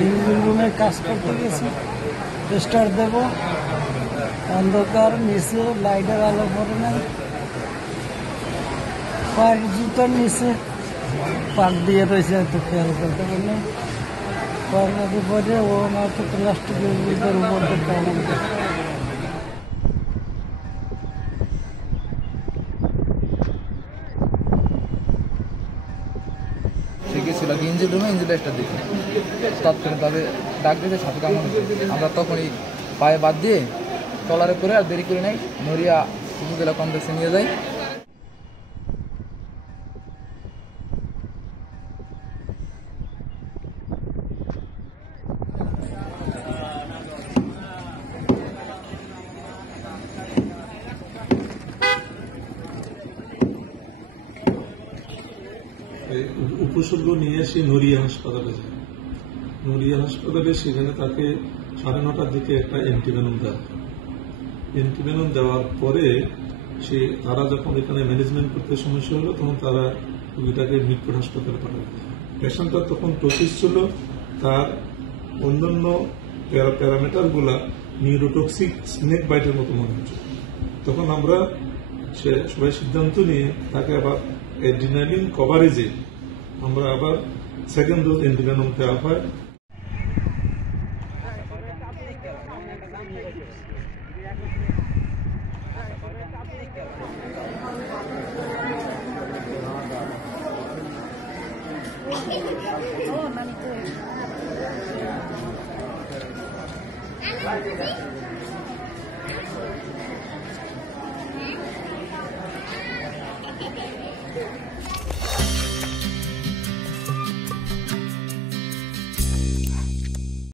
Engine রুমে কাজ করতে গেছি, স্টার্ট দেব, অন্ধকার, নিচে লাইটের আলো পড়ে নাই, পায়ের জুতার নিচে পাক দিয়ে রয়েছে, এত খেয়াল করতে পারলাম। পাড়াতে পরে ও মাত্র প্লাস্টিকের জুতার উপর থেকে সে গেছিল ইঞ্জিন রুমে, ইঞ্জিনটা স্টার্ট দিতে তৎক্ষণিকভাবে ডাক দিতে সাথে কামড়। আমরা তখনই পায়ে বাদ দিয়ে ট্রলারে করে আর দেরি করে নাই নড়িয়া উপজেলা কমপ্লেক্সে নিয়ে যাই। উপসর্গ নিয়ে এসে নড়িয়া হাসপাতালে যায়। নড়িয়া হাসপাতালে সেখানে তাকে 9:30টার দিকে একটা অ্যান্টিভেনম দেয়। অ্যান্টিভেনম দেওয়ার পরে তারা যখন এখানে ম্যানেজমেন্ট করতে সমস্যা হলো, তখন তারা রোগীটাকে মিটফোর্ড হাসপাতালে পাঠায়। পেশেন্টটা তখন টোসিস ছিল, তার অন্যান্য প্যারামিটারগুলা নিউরোটক্সিক স্নেক বাইটের মতো মনে হচ্ছে। তখন আমরা সবাই সিদ্ধান্ত নিয়ে তাকে আবার অ্যাড্রিনালিন কভারেজে আমরা আবার সেকেন্ড ডোজ অ্যান্টিভেনম দেওয়া হয়। Oh,